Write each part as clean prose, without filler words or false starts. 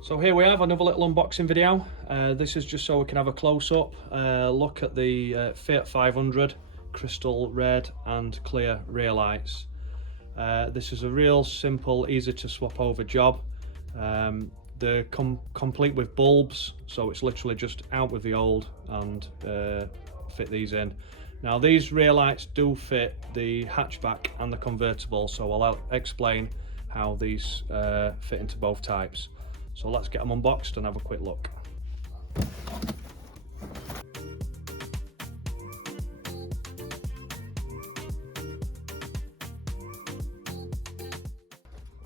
So here we have another little unboxing video. This is just so we can have a close-up look at the Fiat 500 crystal red and clear rear lights. This is a real simple, easy to swap over job. They're complete with bulbs, so it's literally just out with the old and fit these in. Now these rear lights do fit the hatchback and the convertible, so I'll explain how these fit into both types. So let's get them unboxed and have a quick look.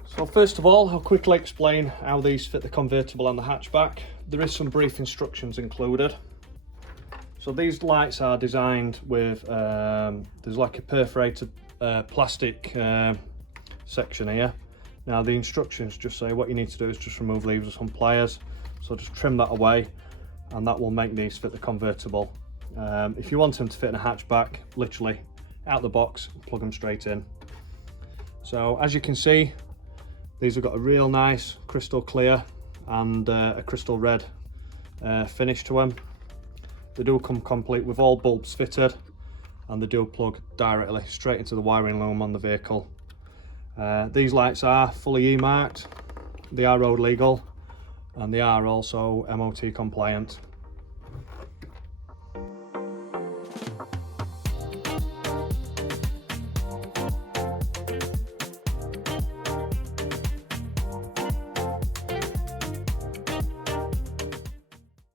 So first of all, I'll quickly explain how these fit the convertible and the hatchback. There is some brief instructions included. So these lights are designed with, there's like a perforated plastic section here. Now the instructions just say what you need to do is just remove leaves with some pliers. So just trim that away and that will make these fit the convertible. If you want them to fit in a hatchback, literally out the box, plug them straight in. So as you can see, these have got a real nice crystal clear and a crystal red finish to them. They do come complete with all bulbs fitted and they do plug directly straight into the wiring loom on the vehicle. These lights are fully E-marked, they are road legal and they are also MOT compliant.